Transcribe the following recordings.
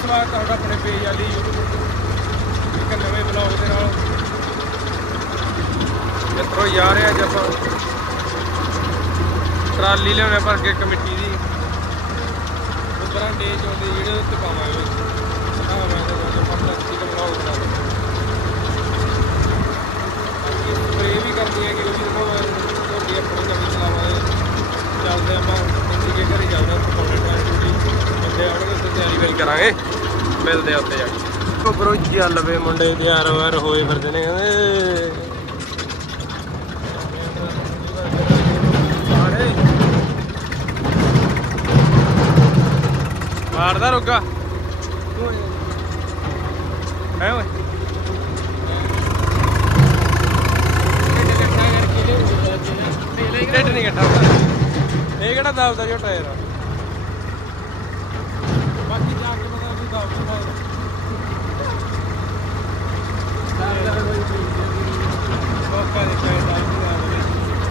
ਸਵਾਗਤ ਹੈ ਤੁਹਾਡਾ ਆਪਣੇ ਪੇਜ ਵਾਲੀ ਇੱਕ ਨਵੇਂ ਬਲੌਗ ਦੇ ਨਾਲ। ਮਿੱਤਰੋ ਜਾ ਰਹੇ ਅੱਜ ਆਪਾਂ। ਟਰਾਲੀ ਲਿਆਉਣੇ ਭਰ ਕੇ ਕਮੇਟੀ ਦੀ। ਉਪਰਾਂ ਡੇ ਚੋਂਦੇ ਜਿਹੜੇ ਉੱਤੇ ਪਾਵਾਂਗੇ ਹਾਂ ਮੈਂ ਤਾਂ ਤੁਹਾਨੂੰ ਪਤਾ ਸੀ ਬਲੌਗ ਬਣਾ ਬਾਕੀ ਸਪਰੇ ਵੀ ਕਰਦੀ ਹੈ ਕਿ ਉਹ ਵੀ ਦਿਖਾਵਾਂਗੇ ਤੁਹਾਡੀ ਆਪਣੀ ਨਵੀਂ ਚਲਾਵਾਂਗੇ ਚੱਲਦੇ ਆਪਾਂ ਇੰਦੀ ਘਰੇ ਜਾਣਾ ਪਕੌੜੇ ਟਾਈਮ ਟੂਟੀ ਬੰਦੇ ਆਉਣਗੇ। ਤਿਆਰੀ ਵੀ ਕਰਾਂਗੇ। ਮਿਲਦੇ ਆ ਉੱਥੇ ਜਾ ਕੇ। ਉਪਰੋਂ ਚੱਲ ਵੇ ਮੁੰਡੇ ਤਿਆਰ ਵਾਰ ਹੋਏ ਫਿਰਦੇ ਨੇ ਕਹਿੰਦੇ। ਮਾਰਦਾ। ਰੁੱਗਾ। ਹੈ ਓਏ। ਢਿੱਡ ਨਹੀਂ ਇਹ ਕਿਹੜਾ ਦਬਦਾ ਜੋ ਟਾਇਰ ਆ ਬਾਕੀ ਜਾ ਕੇ ਪਤਾ ਵੀ ਦਬਦਾ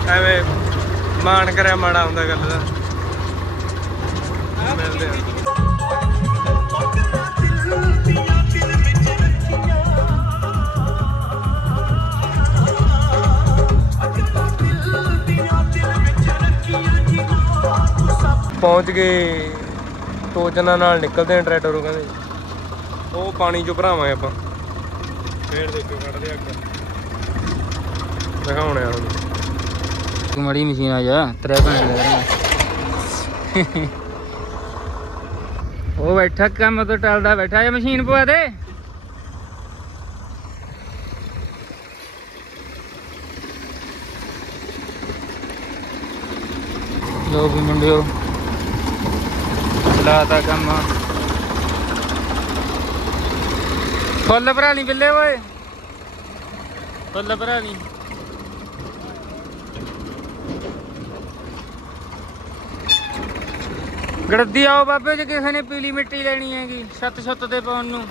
ਐਵੇਂ ਮਾਣ ਕਰਿਆ ਮਾੜਾ ਹੁੰਦਾ ਗੱਲ ਦਾ। ਮਿਲਦੇ ਆ। ਪਹੁੰਚ ਗਏ। ਟੋਜਨਾ ਨਾਲ ਨਿਕਲਦੇ ਆ ਟਰੈਕਟਰੋਂ ਕਹਿੰਦੇ। ਉਹ ਪਾਣੀ ਚੋਂ ਭਰਾਵਾਂਗੇ ਆਪਾਂ। ਫੇਰ ਦੇਖੋ ਕੱਢਦੇ ਅੱਗ। ਦਿਖਾਉਣੇ ਆ ਹੁਣ। ਤੂੰ ਮੜੀ ਮਸ਼ੀਨ ਆ ਜਾ ਤਰੇ ਭੈਣ ਦੇ ਉਹ ਬੈਠਾ ਕੰਮ ਤੋਂ ਟਲਦਾ ਬੈਠਾ ਇਹ ਮਸ਼ੀਨ ਪਵਾ ਦੇ। ਲੋ ਵੀ ਮੁੰਡਿਓ ਚਲਾਤਾ ਕੰਮ। ਫੁੱਲ ਭਰਾ ਨਹੀਂ ਬਿੱਲੇ ਓਏ। ਫੁੱਲ ਭਰਾ ਨਹੀਂ ਗੜਦੀ ਆਓ ਬਾਬੇ ਜੇ ਕਿਸੇ ਨੇ ਪੀਲੀ ਮਿੱਟੀ ਲੈਣੀ ਹੈਗੀ ਛੱਤ ਛੱਤ ਤੇ ਪਾਉਣ ਨੂੰ।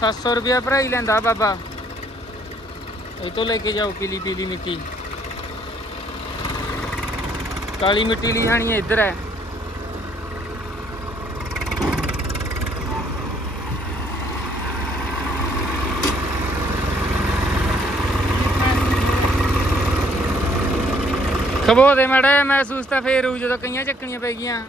700 ਰੁਪਿਆ ਭਰਾਈ ਲੈਂਦਾ ਬਾਬਾ। ਇਹ ਤੋਂ ਲੈ ਕੇ ਜਾਓ ਪੀਲੀ ਪੀਲੀ ਮਿੱਟੀ। ਕਾਲੀ ਮਿੱਟੀ ਲਿਖਾਣੀ ਹੈ ਇੱਧਰ ਹੈ। ਖਬੋ ਦੇ ਮੜਾ ਮਹਿਸੂਸ ਤਾਂ ਫੇਰ ਹੋਊ ਜਦੋਂ ਕਈਆਂ ਚੱਕਣੀਆਂ ਪੈ ਗਈਆਂ।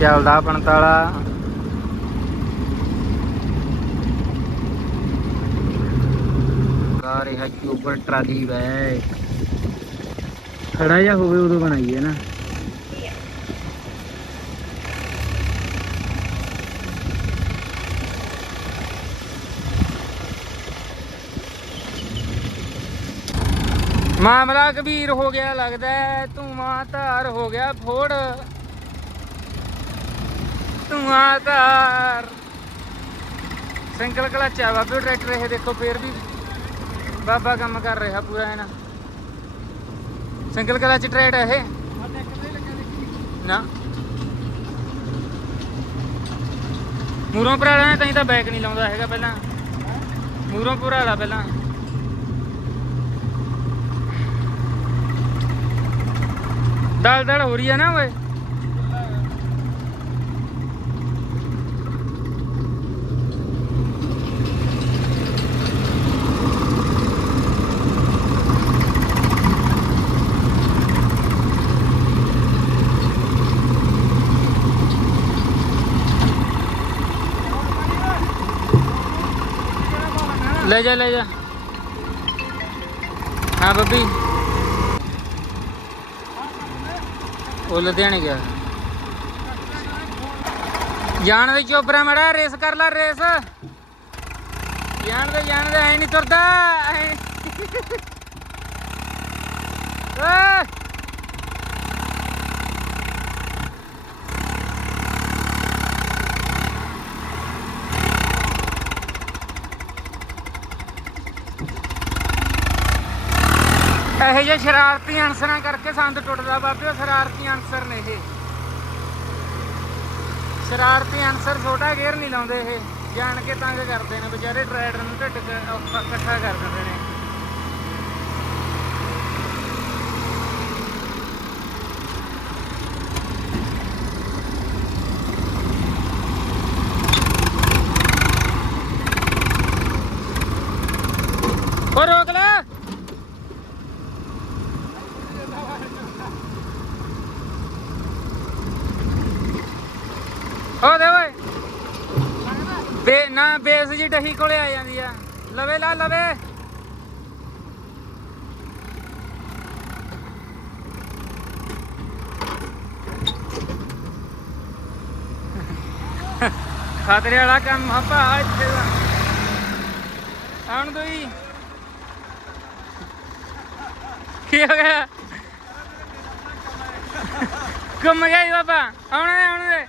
ਚੱਲਦਾ 45 ਗਾ ਰਿਹਾ ਕਿ ਉੱਪਰ ਟਰਾਲੀ ਵੈ। ਖੜਾ ਜਾ ਹੋਵੇ ਉਦੋਂ ਬਣਾਈਏ ਨਾ। ਮਾਮਲਾ ਕਬੀਰ ਹੋ ਗਿਆ ਲੱਗਦਾ ਹੈ, ਧੂੰਆਂ ਧਾਰ ਹੋ ਗਿਆ ਫੋੜ। ਧੂੰਆਂ ਧਾਰ। ਸਿੰਗਲ ਕਲਚ ਆ ਬਾਬੇ ਟਰੈਕਟਰ ਇਹ ਦੇਖੋ ਫੇਰ ਵੀ ਬਾਬਾ ਕੰਮ ਕਰ ਰਿਹਾ ਪੂਰਾ ਹੈ ਨਾ ਸਿੰਗਲ ਕਲਚ ਟਰੈਕਟ ਹੈ ਇਹ। ਨਾ। ਮੂਰੋਂ ਭਰਾਲਾ ਨੇ ਤਾਂ ਹੀ ਤਾਂ ਬੈਕ ਨਹੀਂ ਲਾਉਂਦਾ ਹੈਗਾ ਪਹਿਲਾਂ। ਮੂਰੋਂ ਭਰਾਲਾ ਪਹਿਲਾਂ। ਦਲ ਦਲ ਹੋ ਰਹੀ ਹੈ ਨਾ ਓਏ। ਲੈ ਜਾ ਲੈ ਜਾ। ਹਾਂ ਬੱਬੀ ਉਹ ਲੁਧਿਆਣੇ ਗਿਆ। ਜਾਣ ਦੇ ਚੋਪਰਾ ਮੜਾ, ਰੇਸ ਕਰ ਲੈ, ਰੇਸ। ਜਾਣ ਦੇ ਜਾਣ ਦੇ, ਐ ਨਹੀਂ ਤੁਰਦਾ, ਐ। ਓਏ। ਇਹੋ ਜਿਹੇ ਸ਼ਰਾਰਤੀ ਅਨਸਰਾਂ ਕਰਕੇ ਸੰਦ ਟੁੱਟਦਾ ਬਾਬੇ ਉਹ ਸ਼ਰਾਰਤੀ ਅਨਸਰ ਨੇ ਇਹ। ਸ਼ਰਾਰਤੀ ਅਨਸਰ ਛੋਟਾ ਗੇਅਰ ਨਹੀਂ ਲਾਉਂਦੇ ਇਹ। ਜਾਣ ਕੇ ਤੰਗ ਕਰਦੇ ਨੇ, ਵਿਚਾਰੇ ਟਰੈਕਟਰ ਨੂੰ ਢਿੱਡ ਇਕੱਠਾ ਕਰ ਦਿੰਦੇ ਨੇ ਉਹ ਰੋਕ ਲੈ ਹੋ ਦੇ ਓਏ। ਬੇ, ਨਾ, ਬੇਸ ਜੀ ਡਹੀ ਕੋਲੇ ਆ ਜਾਂਦੀ ਆ। ਲਵੇ ਲਾ, ਲਵੇ। ਖਤਰੇ ਵਾਲਾ ਕੰਮ ਆਪਾ ਇੱਥੇ ਦਾ। ਆਉਣ ਦੋ ਜੀ। ਕੀ ਹੋ ਗਿਆ? ਘੁੰਮ ਗਿਆ ਜੀ ਬਾਬਾ। ਆਉਣ ਦੇ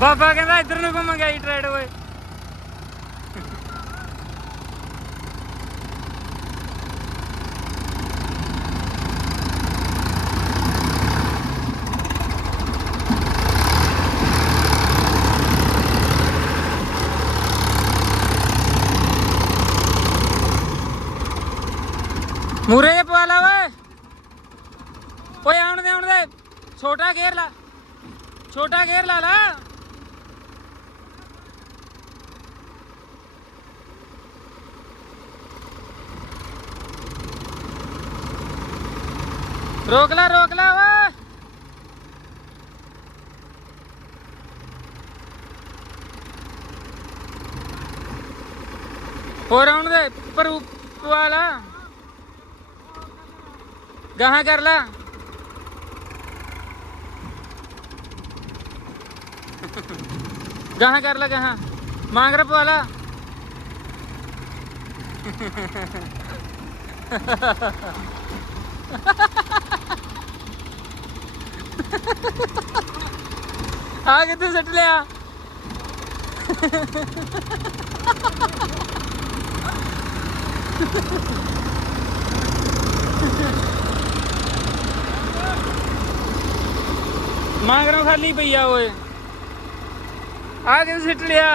ਬਾਬਾ ਕਹਿੰਦਾ ਇੱਧਰ ਨੂੰ ਘੁੰਮ ਗਿਆ ਟ੍ਰੇਡ ਓਏ ਮੂਰੇ ਜੇ ਪਵਾ ਲਾ ਓਏ ਓਏ ਆਉਣ ਦੇ ਆਉਣ ਦੇ ਛੋਟਾ ਗੇਅਰ ਲਾ ਛੋਟਾ ਗੇਅਰ ਲਾ ਲਾ ਰੋਕ ਲਾ ਰੋਕ ਲਾ ਓਏ ਹੋਰ ਆਉਣ ਦੇ, ਪਰ ਪਵਾ ਲਾ ਗਾਹਾਂ ਕਰ ਲਾ। ਗਾਹਾਂ ਕਰ ਲਾ, ਗਾਹਾਂ। ਮਾਂਗਰ ਪਵਾ ਲਾ ਆ ਕਿੱਥੇ ਸੱਟ ਲਿਆ? ਮਾਂਗਰੋਂ ਖਾਲੀ ਪਈ ਆ ਓਏ। ਆ ਕਿੱਥੇ ਸਿੱਟ ਲਿਆ?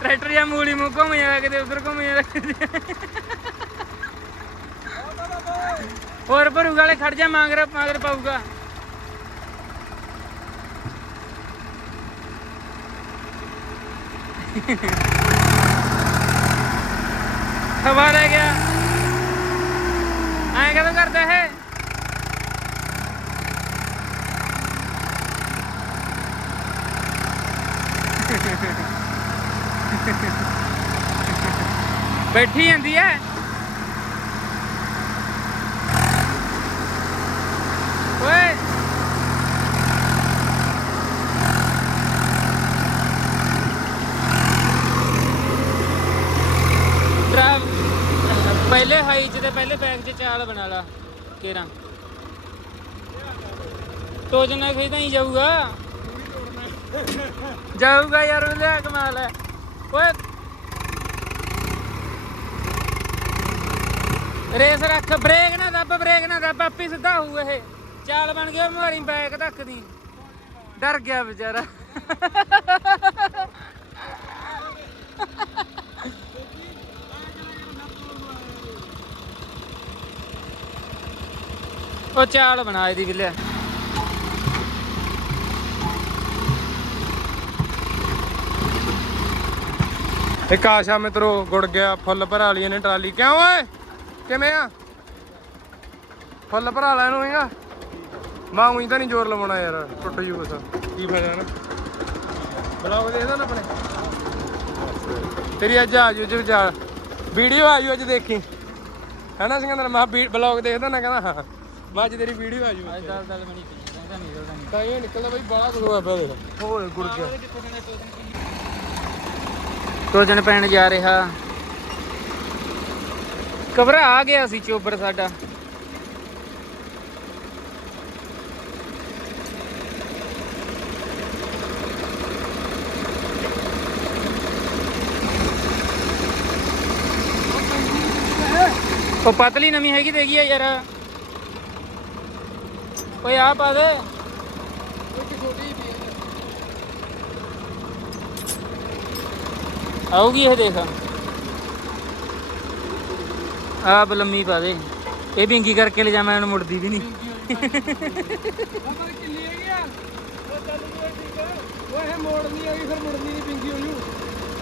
ਟਰੈਕਟਰ ਜਾਂ ਮੂਲੀ ਮੂੰਹ ਘੁੰਮ ਜਾਣਾ ਕਿਤੇ ਉਧਰ ਘੁੰਮ ਜਾਣਾ ਹੋਰ ਭਰੂਗਾ ਵਾਲੇ ਖੜ ਜਾ, ਮਾਂਗਰ ਮਾਂਗਰ ਪਾਊਗਾ। ਹਵਾ ਰਹਿ ਗਿਆ। ਐਂ ਕਦੋਂ ਕਰਦਾ ਹੈ ਬੈਠੀ ਜਾਂਦੀ ਹੈ ਓਏ ਡਰਾਈਵ ਪਹਿਲੇ ਹਾਈ ਚ ਤੇ ਪਹਿਲੇ ਬੈਗ ਚ ਚਾਲ ਬਣਾ ਲਾ, ਕੇਰਾ। ਟੋਜਨ ਨਾਲ ਖੇਦਾ ਹੀ ਜਾਊਗਾ। ਜਾਊਗਾ ਯਾਰ ਲਿਆ ਕਮਾਲ ਹੈ ਓਏ। ਰੇਸ ਰੱਖ, ਬ੍ਰੇਕ ਨਾ ਦੱਬ, ਬ੍ਰੇਕ ਨਾ ਦੱਬ, ਆਪੇ ਸਿੱਧਾ ਹੋਊ ਇਹ। ਚਾਲ ਬਣ ਗਿਆ ਮਾਰੀ ਬੈਕ ਧੱਕ ਦੀ ਡਰ ਗਿਆ ਵਿਚਾਰਾ। ਉਹ ਚਾਲ ਬਣਾ ਇਹਦੀ ਵਿਲਿਆ ਇੱਕ ਆਸ਼ਾ ਮਿੱਤਰੋ, ਗੁੜ ਗਿਆ, ਫੁੱਲ ਭਰਾ ਲਈ ਇਹਨੇ ਟਰਾਲੀ। ਕਿਉਂ ਓਏ? ਕਿਵੇਂ ਆ? ਫੁੱਲ ਭਰਾ ਲੈ ਇਹਨੂੰ ਹੈਗਾ ਮਾਂ ਉਹੀ ਤਾਂ ਨਹੀਂ ਜ਼ੋਰ ਲਵਾਉਣਾ ਯਾਰ, ਟੁੱਟ ਜੂ ਬਸ ਕੀ ਫਾਇਦਾ ਨਾ? ਬਲੌਗ ਦੇਖਦਾ ਨਾ ਆਪਣੇ? ਤੇਰੀ ਅੱਜ ਆ ਜੂ, ਜੀ ਵਿਚਾਰ ਵੀਡੀਓ ਆ ਜੂ ਅੱਜ ਦੇਖੀ। ਹੈਨਾ ਸਿੰਘੰਦਰ ਮੈਂ ਬਲੌਗ ਦੇਖਦਾ ਨਾ, ਕਹਿੰਦਾ ਹਾਂ। ਮੈਂ ਅੱਜ ਤੇਰੀ ਵੀਡੀਓ ਆ ਜੂ ਅੱਜ ਦਾਲ ਦਾਲ ਬਣੀ ਪਈ ਕਹਿੰਦਾ ਨਿਕਲਦਾ ਨਹੀਂ ਤਾਂ ਇਹ ਨਿਕਲਦਾ ਬਈ ਬਾਹਲਾ ਗਲੋ ਆ ਪਿਆ ਦੇਖ ਹੋਰ ਗੁੜ ਗਿਆ ਟੋਜਨ ਪੈਣ ਜਾ ਰਿਹਾ ਕਵਰਾ ਆ ਗਿਆ ਸੀ ਚੋਬਰ ਸਾਡਾ ਉਹ ਪਤਲੀ ਨਮੀ ਹੈਗੀ ਦੇਗੀ ਯਾਰ ਓਏ ਆ ਪਾ ਦੇ। ਆਊਗੀ ਇਹ ਦੇਖ। ਆ ਬਲੰਮੀ ਪਾ ਦੇ। ਇਹ ਬਿੰਗੀ ਕਰਕੇ ਲੈ ਜਾਵਾਂ, ਇਹਨੂੰ ਮੁੜਦੀ ਵੀ ਨਹੀਂ। ਪਰ ਹੈਗੀ ਆ ਉਹ ਚੱਲ ਗਈ ਠੀਕ ਆ। ਉਹ ਇਹ ਮੋੜਨੀ ਹੈਗੀ ਫਿਰ ਮੁੜਨੀ ਨਹੀਂ ਪਿੰਗੀ ਹੋਈ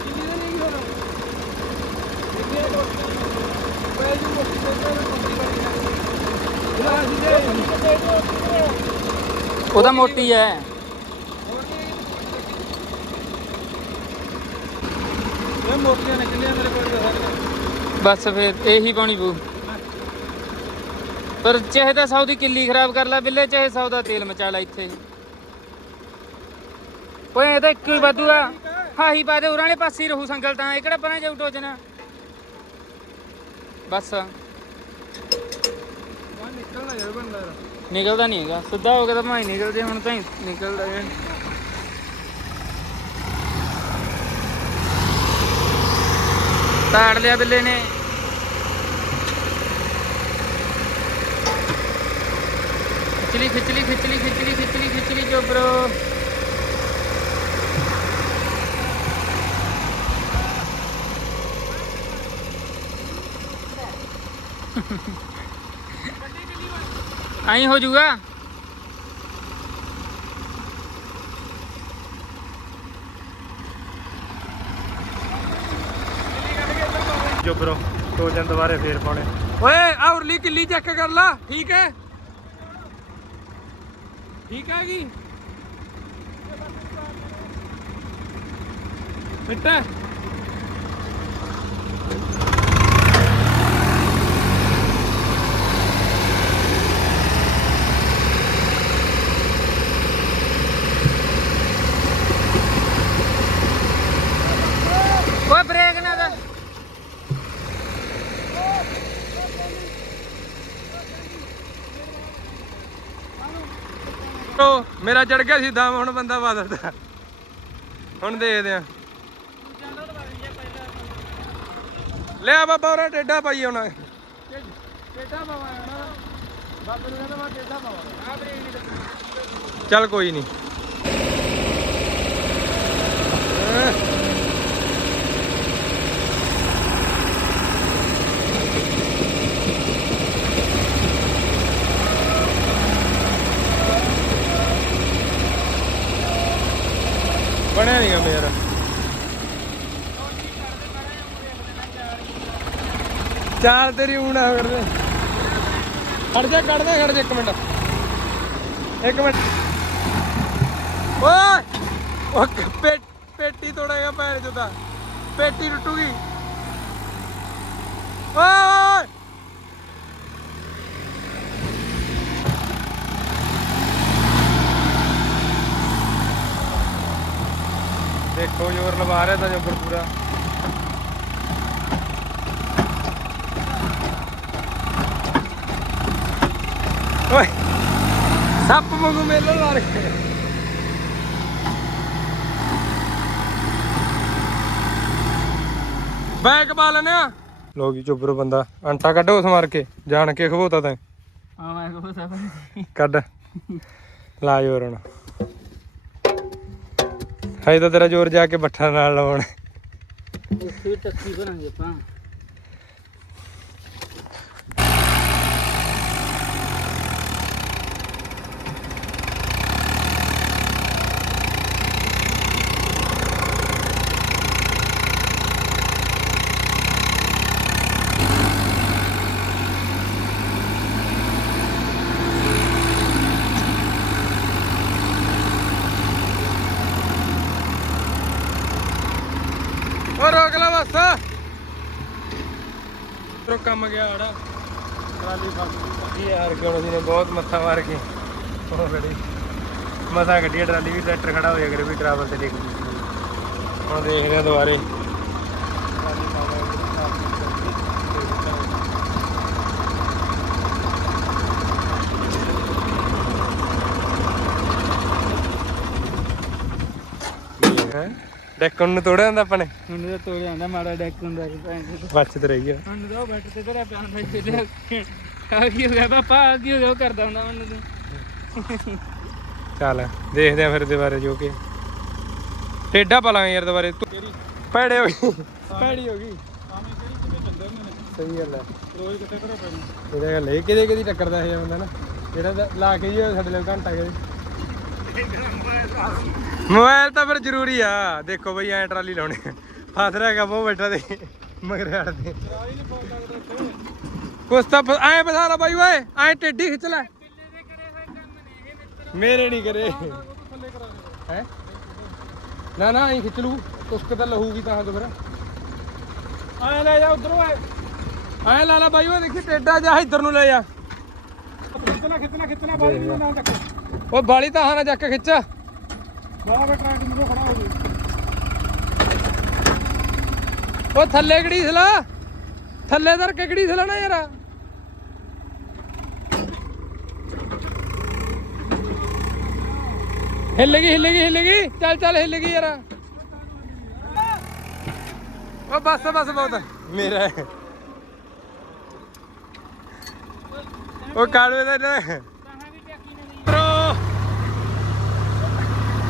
ਕਿੰਨੀ ਦੇ ਨਹੀਂ ਹੋਣਾ ਕਿੰਨੀ ਕੋਈ ਜੀ ਮੋਟੀ ਦੇ ਉਹਦਾ ਮੋਟੀ ਐ ਇਹ ਮੋਟੀਆਂ ਨਿਕਲੀਆਂ ਮੇਰੇ ਕੋਲ ਤਾਂ ਸਾਰੀਆਂ? ਬਸ ਫਿਰ ਇਹੀ ਪਾਣੀ ਪੂ ਪਰ ਚਾਹੇ ਤਾਂ ਸੌ ਦੀ ਕਿੱਲੀ ਖਰਾਬ ਕਰ ਲੈ ਬਿੱਲੇ ਚਾਹੇ ਸੌ ਦਾ ਤੇਲ ਮਚਾ ਲੈ ਇੱਥੇ ਓਏ ਇਹ ਤਾਂ ਇੱਕੋ ਹੀ ਵਾਧੂ ਆ। ਹਾਹੀ ਪਾ ਦੇ ਉਰਾਂ ਵਾਲੇ ਪਾਸੇ ਹੀ ਰਹੂ ਸੰਗਲ ਤਾਂ ਇਹ ਕਿਹੜਾ ਪਰਾਂ ਜਾਊ ਟੋਚਣਾ ਬਸ। ਨਿਕਲਣਾ ਯਾਰ ਬੰਦਾ ਨਿਕਲਦਾ ਨਹੀਂ ਹੈਗਾ। ਸਿੱਧਾ ਹੋ ਗਿਆ ਤਾਂ ਭਾਈ ਨਿਕਲਦੇ, ਹੁਣ ਤਾਂ ਹੀ ਨਿਕਲਦਾ ਹੈ। ਤਾੜ ਲਿਆ ਬਿੱਲੇ ਨੇ। ਖਿਚਲੀ ਖਿਚਲੀ ਖਿਚਲੀ ਖਿਚਲੀ ਖਿਚਲੀ ਖਿਚਲੀ ਚੋਬਰੋ ਆਈ ਹੋ ਜਾਊਗਾ। ਜੋ ਬਰੋ ਦਿਨ ਦੁਬਾਰੇ ਫੇਰ ਪਾਉਣੇ। ਓਏ ਆ ਉਰਲੀ ਕਿੱਲੀ ਚੈੱਕ ਕਰ ਲਾ ਠੀਕ ਹੈ? ਠੀਕ ਹੈ ਜੀ ਮਿੱਟਾ ਓਏ ਬ੍ਰੇਕ ਨਾ ਦਾ ਉਹ ਮੇਰਾ ਚੜ ਗਿਆ ਸੀ ਦਮ, ਹੁਣ ਬੰਦਾ ਬਦਲਦਾ ਹੁਣ ਦੇਖਦੇ ਆ ਲੈ ਬਾਬਾ ਉਹ ਟੇਡਾ ਪਾਈ ਆਉਣਾ ਟੇਡਾ ਪਾਵਾਂ ਬਾਬੇ ਨੂੰ ਕਹਿੰਦਾ ਮੈਂ ਟੇਡਾ ਪਾਵਾਂ ਆ ਬ੍ਰੇਕ ਚੱਲ ਕੋਈ ਨਹੀਂ ਬਣਿਆ ਨਹੀਂ ਕੰਮ ਯਾਰ ਚਾਲ ਤੇਰੀ ਊਣਾ ਕਰਦੇ ਖੜ ਜਾ ਕੱਢ ਦੇ ਖੜ ਜਾ ਇੱਕ ਮਿੰਟ। ਇੱਕ ਮਿੰਟ। ਓਏ! ਉਹ ਪੇ- ਪੇਟੀ ਤੋੜੇਗਾ ਪੈਰ ਜੁਦਾ ਪੇਟੀ ਟੁੱਟੂਗੀ ਓਏ ਦੇਖੋ ਜ਼ੋਰ ਲਵਾ ਰਿਹਾ ਤਾਂ ਜੋਬਰ ਪੂਰਾ ਓਏ ਸੱਪ ਵਾਂਗੂ ਮੇਲਣ ਲਾ ਰਿਹਾ ਬੈਕ ਪਾ ਲੈਨੇ ਆ। ਲੋ ਜੀ ਚੁੱਬਰ ਬੰਦਾ। ਅੰਟਾ ਕੱਢੋ ਉਸ ਮਾਰ ਕੇ ਜਾਣ ਕੇ ਖਵੋਤਾ ਤੈਂ। ਹਾਂ ਮੈਂ ਸਭ ਕੱਢ। ਲਾ ਜ਼ੋਰ ਹੁਣ। ਹਾਈ ਤਾਂ ਤੇਰਾ ਜ਼ੋਰ ਜਾ ਕੇ ਬੱਠਾ ਨਾਲ ਲਾਉਣ। ਵੀ ਟੱਕੀ ਬਣਾਂਗੇ ਆਪਾਂ ਓ ਰੋਕ ਲੈ ਬਸ ਰੋ ਕੰਮ ਗਿਆ ਆੜਾ ਟਰਾਲੀ ਫਸ ਗਈ। ਯਾਰ, ਕਿਉਂ ਸੀ ਨੇ ਬਹੁਤ ਮੱਥਾ ਮਾਰ ਕੇ ਉਹ ਗੜੀ ਮਸਾ ਗੱਡੀ ਟਰਾਲੀ, ਵੀ ਟਰੈਕਟਰ ਖੜਾ ਹੋਇਆ ਕਰੇ, ਵੀ ਟਰਾਵਲ ਤੇ ਡਿੱਗ ਪਈ। ਹੁਣ ਦੇਖਦੇ ਆ ਦੁਬਾਰੇ ਹੈ ਡੈਕਨ ਨੂੰ ਤੋੜਿਆ ਹੁੰਦਾ ਆਪਾਂ ਨੇ? ਮੈਨੂੰ ਤਾਂ ਤੋੜਿਆ ਆਂਦਾ ਮਾੜਾ ਡੈਕ ਹੁੰਦਾ ਸੀ ਭੈਣ ਚੋਦ। ਬਚਤ ਰਹੀ ਗਿਆ ਹੁਣ ਤਾਂ ਉਹ ਬੈਠ ਤੇ ਤੇਰਾ ਪਿਆਨ ਬੈਠ ਤੇ ਆ ਕੀ ਹੋ ਗਿਆ ਪਾਪਾ ਆ ਕੀ ਹੋ ਗਿਆ ਉਹ ਕਰਦਾ ਹੁੰਦਾ ਮੈਨੂੰ ਤੂੰ। ਚੱਲ ਦੇਖਦੇ ਆ ਫਿਰ ਇਹਦੇ ਬਾਰੇ ਜੋ ਕਿ। ਟੇਡਾ ਪਲਾਂਗੇ ਯਾਰ ਦੁਬਾਰੇ। ਤੂੰ ਪੈੜੇ ਹੋ ਗਈ ਪੈੜੀ ਹੋ ਗਈ। ਸਹੀ ਗੱਲ ਹੈ ਰੋਜ਼ ਕਿੱਥੇ ਕਰੋ ਪੈਣੀ ਇਹਦਾ ਗੱਲ ਇਹ ਕਿਹਦੇ ਕਿਹਦੀ ਟੱਕਰਦਾ ਇਹ ਬੰਦਾ ਨਾ। ਜਿਹੜਾ ਤਾਂ ਲਾ ਕੇ ਜੀ ਉਹ ਸਾਡੇ ਲਈ ਘੰਟਾ ਕਰੇ। ਮੋਬਾਈਲ ਤਾਂ ਫਿਰ ਜ਼ਰੂਰੀ ਆ। ਦੇਖੋ ਬਈ, ਐ ਟਰਾਲੀ ਲਾਉਣੀ। ਫਸ ਰਿਹਾ ਹੈਗਾ ਬਹੁਤ ਬੈਠਾ ਦੇ ਮਗਰ ਹੜਦੇ ਕੁਛ ਤਾਂ ਫ- ਐਂ ਬਾਈ ਓਏ, ਐਂ ਟੇਢੀ ਖਿੱਚ ਲੈ। ਮੇਰੇ ਨਹੀਂ ਕਰੇ। ਹੈ? ਨਾ ਨਾ, ਐਂ ਖਿੱਚ ਲੂ ਕੁਸਕ ਤਾਂ ਲਹੂਗੀ ਤਾਂ ਹੱਦ ਫਿਰ। ਐਂ ਲੈ ਜਾ ਉਧਰੋਂ ਐ। ਐਂ ਲਾ ਲਾ ਬਾਈ ਓਏ, ਦੇਖੀ ਟੇਡਾ ਜਾ ਇੱਧਰ ਨੂੰ ਲੈ ਜਾ। ਖਿੱਚਣਾ ਖਿੱਚਣਾ ਖਿੱਚਣਾ ਬਾਈ ਨਾਲ ਤੱਕ ਉਹ ਬਾਲੀ ਤਾਂ ਹਾਂ ਨਾ ਚੱਕ ਖਿੱਚ। ਬਾਹਰ ਟਰੱਕ ਨੂੰ ਖੜਾ ਹੋ ਗਈ ਉਹ ਥੱਲੇ ਕਿਹੜੀ ਸਲਾ? ਥੱਲੇ ਦਰ ਕੇ ਕਿਹੜੀ ਸਲਾ ਨਾ ਯਾਰ? ਹਿੱਲ ਗਈ ਹਿੱਲ ਗਈ ਹਿੱਲ ਗਈ ਚੱਲ ਚੱਲ ਹਿੱਲ ਗਈ ਯਾਰ। ਉਹ ਬਸ ਬਸ ਬਹੁਤ। ਮੇਰਾ। ਉਹ ਕਾੜਵੇ ਦਾ ਨਾ ਬ్రో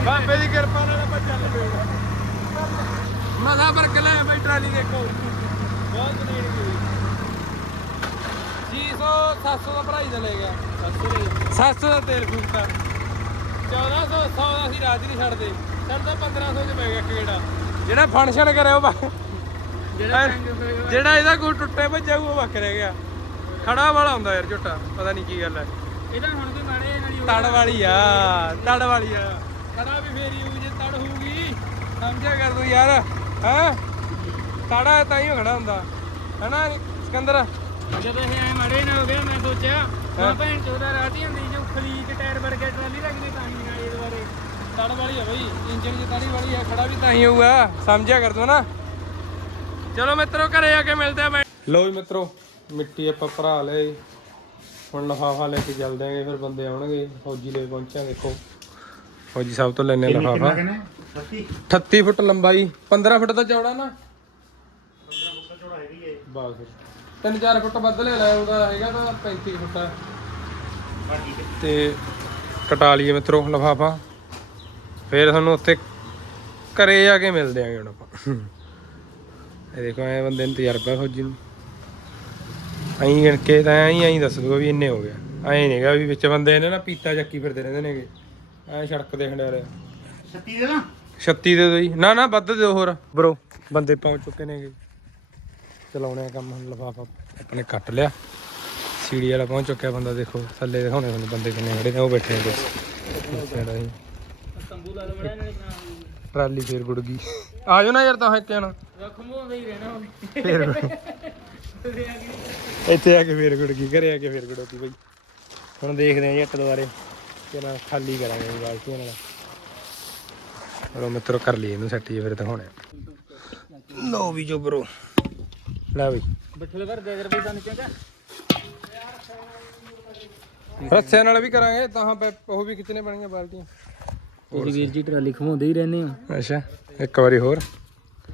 ਬਾਬੇ ਦੀ ਕਿਰਪਾ ਨਾਲ ਆਪਾਂ ਚੱਲ ਪਏ ਮਜ਼ਾ ਵਰਕ ਲੈ ਬਈ ਟਰਾਲੀ ਦੇਖੋ। ਬਹੁਤ ਨੇੜ ਗਈ 600 700 ਦਾ ਭਰਾਈ ਦਾ ਲੈ ਗਿਆ। 700 ਦਾ ਤੇਲ ਫੂਕਤਾ। 1400 100 ਦਾ ਅਸੀਂ ਰਾਤ ਹੀ ਨਹੀਂ ਛੱਡਦੇ। ਛੱਡਦਾ 1500 ਚ ਪੈ ਗਿਆ ਇੱਕ ਗੇੜਾ। ਜਿਹੜਾ ਫੰਕਸ਼ਨ ਕਰਿਆ ਉਹ ਜਿਹੜਾ ਇਹਦਾ ਕੋਈ ਟੁੱਟੇ ਭੱਜਿਆ ਉਹ ਵੱਖ ਰਹਿ ਗਿਆ। ਖੜਾ ਵਾਲਾ ਹੁੰਦਾ ਯਾਰ ਝੋਟਾ ਪਤਾ ਨਹੀਂ ਕੀ ਗੱਲ ਹੈ ਇਹਦਾ ਹੁਣ ਵੀ ਮਾੜੇ ਨਾਲ ਹੋ ਤੜ ਵਾਲੀ ਆ ਤੜ ਵਾਲੀ ਆ। ਖੜਾ ਵੀ ਫੇਰੀ ਹੋਊ ਜੇ ਤੜ ਹੋਊਗੀ। ਸਮਝਿਆ ਕਰ ਤੂੰ ਯਾਰ ਹੈ? ਤੜਾ ਤਾਂ ਹੀ ਖੜਾ ਹੁੰਦਾ। ਹੈਨਾ ਸਿਕੰਦਰ? ਜਦੋਂ ਇਹ ਐ ਮਾੜੇ ਨਾਲ ਹੋ ਗਿਆ ਮੈਂ ਸੋਚਿਆ ਮੈਂ ਭੈਣ ਚੋਦਾ ਰਾਤੀ ਹੁੰਦੀ ਜੋ ਖਲੀ ਚ ਟਾਇਰ ਵੜ ਕੇ ਟਰਾਲੀ ਰੱਖਦੀ ਤਾਂ ਨਹੀਂ ਨਾਲ ਇਹਦੇ ਬਾਰੇ। ਤੜ ਵਾਲੀ ਆ ਬਈ ਇੰਜਨ ਦੀ ਤੜੀ ਵਾਲੀ ਆ ਖੜਾ ਵੀ ਤਾਂ ਹੀ ਹੋਊਗਾ। ਸਮਝਿਆ ਕਰ ਤੂੰ ਨਾ? ਚਲੋ ਮਿੱਤਰੋ ਘਰੇ ਆ ਕੇ ਮਿਲਦੇ ਆ ਮੈਂ ਲੋ ਜੀ ਮਿੱਤਰੋ ਮਿੱਟੀ ਆਪਾਂ ਭਰਾ ਲਈ ਹੁਣ ਲਫਾਫਾ ਲੈ ਕੇ ਚੱਲਦੇ ਆਂਗੇ ਫਿਰ ਬੰਦੇ ਆਉਣਗੇ ਫੌਜੀ ਲੈ ਪਹੁੰਚਾਂ ਦੇਖੋ। ਫੌਜੀ ਸਾਹਿਬ ਤੋਂ ਲੈਣੇ ਲਫਾਫਾ। 38 ਫੁੱਟ ਲੰਬਾਈ 15 ਫੁੱਟ ਦਾ ਚੌੜਾ ਨਾ। 15 ਫੁੱਟ ਦਾ ਚੌੜਾ ਹੈਗੀ ਹੈ ਬਸ। ਤਿੰਨ ਚਾਰ ਫੁੱਟ ਵੱਧ ਲੈ ਲੈ ਉਹਦਾ ਹੈਗਾ ਤਾਂ 35 ਫੁੱਟ ਆ। ਤੇ ਕਟਾ ਲਈਏ ਮਿੱਤਰੋ ਲਫਾਫਾ। ਫਿਰ ਤੁਹਾਨੂੰ ਉੱਥੇ ਘਰੇ ਜਾ ਕੇ ਮਿਲਦੇ ਆਂਗੇ ਹੁਣ ਆਪਾਂ। ਇਹ ਦੇਖੋ ਐ ਬੰਦੇ ਨੂੰ ਤਜਰਬਾ ਫੌਜੀ ਨੂੰ। ਐਂ ਗਿਣ ਕੇ ਤਾਂ ਐਂ ਐਂ ਦੱਸ ਦੂਗਾ ਵੀ ਇੰਨੇ ਹੋ ਗਿਆ ਐਂ ਨਹੀਂਗਾ ਵੀ ਵਿੱਚ ਬੰਦੇ ਨੇ ਨਾ ਪੀਤਾ ਚੱਕੀ ਫਿਰਦੇ ਰਹਿੰਦੇ ਨੇਗੇ। ਐ ਸੜਕ ਦੇ ਖੰਡਿਆਰੇ 36 ਦੇ ਨਾ 36 ਦੇ ਦੋ ਜੀ। ਨਾ ਨਾ ਵੱਧ ਦਿਓ ਹੋਰ। ਬਰੋ ਬੰਦੇ ਪਹੁੰਚ ਚੁੱਕੇ ਨੇਗੇ। ਚਲਾਉਣੇ ਆ ਕੰਮ ਹੁਣ ਲਫਾਫਾ ਆਪਣੇ ਕੱਟ ਲਿਆ। ਸੀੜੀ ਵਾਲਾ ਪਹੁੰਚ ਚੁੱਕਿਆ ਬੰਦਾ ਦੇਖੋ ਥੱਲੇ ਦਿਖਾਉਣੇ ਤੁਹਾਨੂੰ ਬੰਦੇ ਕਿੰਨੇ ਖੜੇ ਨੇ ਉਹ ਬੈਠੇ ਨੇ ਤੰਬੂ ਲਾ ਇਹਨਾਂ ਟਰਾਲੀ ਫੇਰ ਗੁੜ ਗਈ। ਆ ਜਾਓ ਨਾ ਯਾਰ ਤਾਂ ਇੱਥੇ ਹੁਣ ਰਖਮੋ ਦੇ ਹੀ ਰਹਿਣਾ ਫੇਰ ਇੱਥੇ ਆ ਕੇ ਫੇਰ ਗੁੜ ਗਈ ਘਰੇ ਆ ਕੇ ਫੇਰ ਗੁੜੋਤੀ ਬਈ। ਹੁਣ ਦੇਖਦੇ ਆਂ ਜੀ ਅੱਟ ਦੁਬਾਰੇ ਕਿਹਨਾਂ ਖਾਲੀ ਕਰਾਂਗੇ ਜੀ ਬਾਲਟੀਆਂ ਨਾਲ। ਰੋ ਮਿੱਤਰੋ ਕਰ ਲਈ ਇਹਨੂੰ ਸੈੱਟ ਜੀ ਫਿਰ ਦਿਖਾਉਣੇ ਲੋ ਵੀ ਜੋ ਬਰੋ ਲੈ ਬਈ। ਬੱਠਲ ਭਰ ਦੇ ਰੁਪਏ ਤੁਹਾਨੂੰ ਚੰਗਾ। ਰੱਸਿਆਂ ਨਾਲ ਵੀ ਕਰਾਂਗੇ ਤਾਂ ਉਹ ਵੀ ਖਿੱਚਣੇ ਪੈਣਗੀਆਂ ਬਾਲਟੀਆਂ। ਤੁਸੀਂ ਵੀਰ ਜੀ ਟਰਾਲੀ ਖਵਾਉਂਦੇ ਹੀ ਰਹਿੰਦੇ ਹੋ। ਅੱਛਾ ਇੱਕ ਵਾਰੀ ਹੋਰ।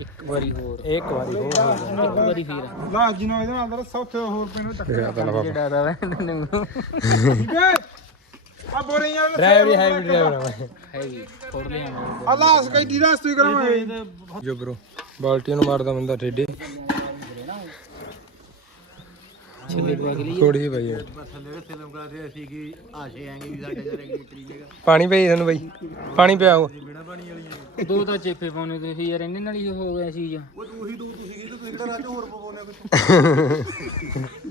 ਇੱਕ ਵਾਰੀ ਹੋਰ। ਇੱਕ ਵਾਰੀ ਹੋਰ। ਇੱਕ ਵਾਰੀ ਫੇਰ। ਨਾ ਜਿਨੋ ਇਹਦੇ ਨਾਲ ਦਾ ਸੌਥੇ ਹੋਰ ਪੈਨੋ ਲਵਾ ਜਿਹੜਾ ਦਾ ਮੈਨੂੰ ਆ ਬੋਰੀਆਂ ਦਾ ਡਰਾਈਵਰ ਹੀ ਡਰਾਈਵਰ ਫੋੜ ਲਿਆ ਕਈ ਦੀ ਜੋ ਬਾਲਟੀਆਂ ਨੂੰ ਮਾਰਦਾ ਬੰਦਾ ਲਈ ਥੋੜੀ ਹੈ ਪਾਣੀ ਪਈ ਤੁਹਾਨੂੰ ਬਈ ਪਾਣੀ ਪਿਆਓ ਦੋ ਤਾਂ ਚੇਪੇ ਪਾਉਣੇ ਤੇ ਫਿਰ ਯਾਰ ਇਹਨੇ ਨਾਲ ਹੀ ਹੋ ਗਿਆ ਚੀਜ਼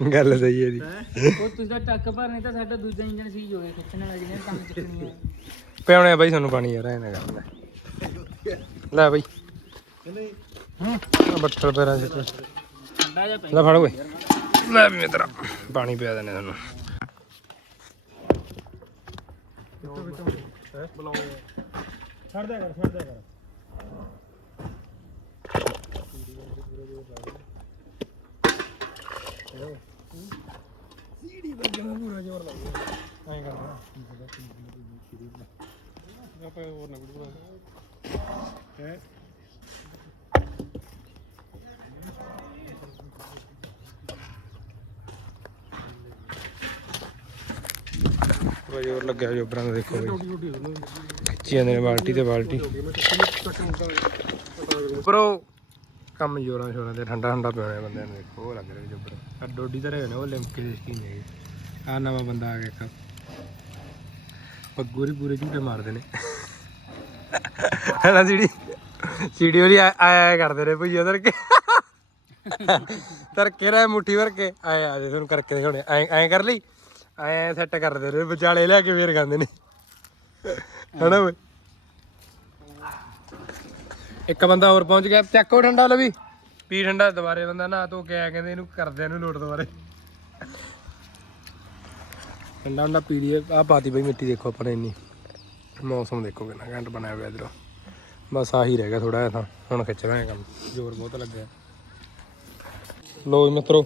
ਗੱਲ ਸਹੀ ਹੈ ਜੀ। ਉਹ ਤੁਸੀਂ ਤਾਂ ਟੱਕ ਭਰਨੇ ਤਾਂ ਸਾਡਾ ਦੂਜਾ ਇੰਜਨ ਸੀਜ ਹੋ ਗਿਆ ਖਿੱਚਣ ਵਾਲਾ ਜਿਹਨੇ ਕੰਮ ਚੱਕਣੀ ਆ ਪਿਆਉਣੇ ਆ ਬਾਈ ਤੁਹਾਨੂੰ ਪਾਣੀ ਯਾਰ ਐ ਨਾ ਗੱਲ ਲੈ। ਲੈ ਬਾਈ। ਹਾਂ ਬੱਟਰ ਪੈਰਾਂ ਠੰਡਾ ਪੈ ਲੈ ਫੜ ਓਏ। ਲੈ ਵੀ ਮਿੱਤਰਾ ਪਾਣੀ ਪਿਆ ਦੇਣੇ ਤੁਹਾਨੂੰ ਛੱਡ ਦਿਆ ਕਰ ਛੱਡ ਦਿਆ ਕਰ। ਐਂ ਕਰਨਾ ਆਪਾਂ ਹੋਰ ਨਾ ਵੀਡੀਓ ਹੈ? ਪੂਰਾ ਜ਼ੋਰ ਲੱਗਿਆ ਜੋਬਰਾਂ ਦਾ, ਦੇਖੋ ਬਈ। ਖਿੱਚੀ ਜਾਂਦੇ ਨੇ ਬਾਲਟੀ ਤੇ ਬਾਲਟੀ। ਪਰੋ ਕੰਮ ਜੋਰਾਂ ਸ਼ੋਰਾਂ ਤੇ ਠੰਡਾ ਠੰਡਾ ਪਿਆਉਣੇ ਬੰਦਿਆਂ ਨੂੰ, ਦੇਖੋ, ਉਹ ਲੱਗ ਰਿਹਾ ਜੋਬਰ। ਆ ਡੋਡੀ ਤਾਂ ਰਹੇ ਉਹ ਲਿਮਕੇ ਦੇ ਸ਼ਕੀਨ ਹੈਗੇ ਆ ਨਵਾਂ ਬੰਦਾ ਆ ਗਿਆ ਇੱਕ। ਪੱਗੂਰੀ ਪੂਰੇ ਝੂਟੇ ਮਾਰਦੇ ਨੇ। ਹੈਨਾ ਜਿਹੜੀ ਸੀਡੀ ਵਾਲੀ ਆਇਆ ਕਰਦੇ ਨੇ ਭਈਆ ਦਰ ਕੇ ਤਰ ਕੇ ਰੇ ਮੁੱਠੀ ਭਰ ਕੇ। ਆਇਆ ਆ ਜੇ ਤੁਹਾਨੂੰ ਕਰਕੇ ਦਿਖਾਉਣੇ। ਐ ਐ ਕਰ ਲਈ। ਐ ਸੈੱਟ ਕਰਦੇ ਨੇ ਵਿਚਾਲੇ ਲਿਆ ਕੇ ਫੇਰ ਖਾਂਦੇ ਨੇ। ਹਨਾ ਓਏ ਇੱਕ ਬੰਦਾ ਹੋਰ ਪਹੁੰਚ ਗਿਆ। ਚੱਕੋ ਠੰਡਾ ਲਵੀ। ਪੀ ਠੰਡਾ। ਦੁਬਾਰੇ ਬੰਦਾ ਨਾ ਧੋ ਕੇ ਆਇਆ। ਕਹਿੰਦੇ ਇਹਨੂੰ ਕਰਦਿਆਂ ਨੂੰ ਲੋਟ ਦੁਬਾਰੇ। ਠੰਡਾ ਠੰਡਾ ਪੀ ਲਈਏ। ਆ ਪਾਤੀ ਬਈ ਮਿੱਟੀ, ਦੇਖੋ ਆਪਾਂ ਇੰਨੀ। ਮੌਸਮ ਦੇਖੋ ਕਿੰਨਾ ਘੰਟ ਬਣਿਆ ਹੋਇਆ ਇਧਰੋਂ। ਬਸ ਆਹੀ ਰਹਿ ਗਿਆ ਥੋੜਾ ਜਿਹਾ ਤਾਂ। ਹੁਣ ਖਿੱਚ ਰਹੇ ਕੰਮ। ਜ਼ੋਰ ਬਹੁਤ ਲੱਗਿਆ। ਲੋ ਮਿੱਤਰੋ।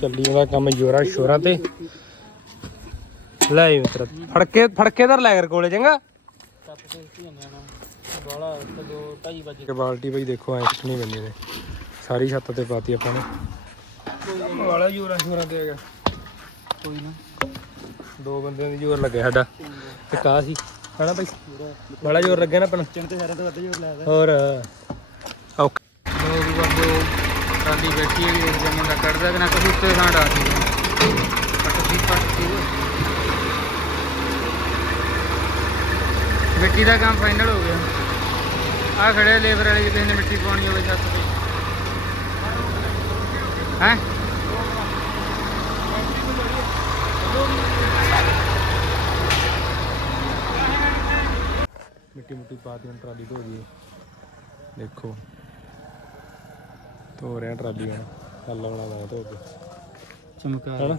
ਚੱਲੀ ਜਾਂਦਾ ਕੰਮ ਜੋਰਾਂ ਸ਼ੋਰਾਂ ਤੇ। ਲੈ ਮਿੱਤਰ, ਫੜਕੇ ਫੜਕੇ ਧਰ ਲੈ ਕਰ ਕੋਲੇ, ਚੰਗਾ? ਬਾਲਟੀ ਬਈ ਦੇਖੋ, ਐ ਕਿੰਨੀ ਬੰਦੀ ਨੇ ਸਾਰੀ ਛੱਤ ਤੇ ਪਾਤੀ ਆਪਾਂ ਨੇ। ਵਾਲਾ ਜੋਰਾਂ ਸ਼ੋਰਾਂ ਤੇ ਹੈਗਾ। ਕੋਈ ਨਾ। ਦੋ ਬੰਦਿਆਂ ਦੀ ਜ਼ੋਰ ਲੱਗਿਆ ਸਾਡਾ। ਤੇ ਕਾ ਸੀ? ਹਨਾ ਬਈ ਬੜਾ ਜ਼ੋਰ ਲੱਗਿਆ ਨਾ ਆਪਣਾ। ਚਿੰਤੇ ਸਾਰੇ ਤੋਂ ਵੱਧ ਜੋਰ ਲਾਇਆ ਹੋਰ ਓਕੇ ਲੋਕ ਬਾਬੋ ਟਰਾਲੀ ਬੈਠੀ ਹੈ ਦਾ ਮੁੰਡਾ ਕੱਢਦਾ ਕਿ ਨਾ ਉੱਤੇ ਥਾਂ ਡਾਲ ਦੀ ਪੱਟਦੀ ਪੱਟਦੀ ਮਿੱਟੀ ਦਾ ਕੰਮ ਫਾਈਨਲ ਹੋ ਗਿਆ। ਆ ਖੜੇ ਲੇਬਰ ਵਾਲੇ ਜਿਹਦੇ ਨੇ ਮਿੱਟੀ ਪਾਉਣੀ ਹੋਵੇ ਛੱਤ ਤੇ। ਹੈ? ਮਿੱਟੀ ਮੁੱਟੀ ਪਾਤੀ ਹੁਣ ਟਰਾਲੀ ਧੋ ਗਈ ਦੇਖੋ। ਧੋ ਰਿਹਾ ਟਰਾਲੀ ਹੁਣ। ਕੱਲ ਵਾਲਾ ਦਾ ਧੋ ਕੇ ਚਮਕਾ ਹਨਾ?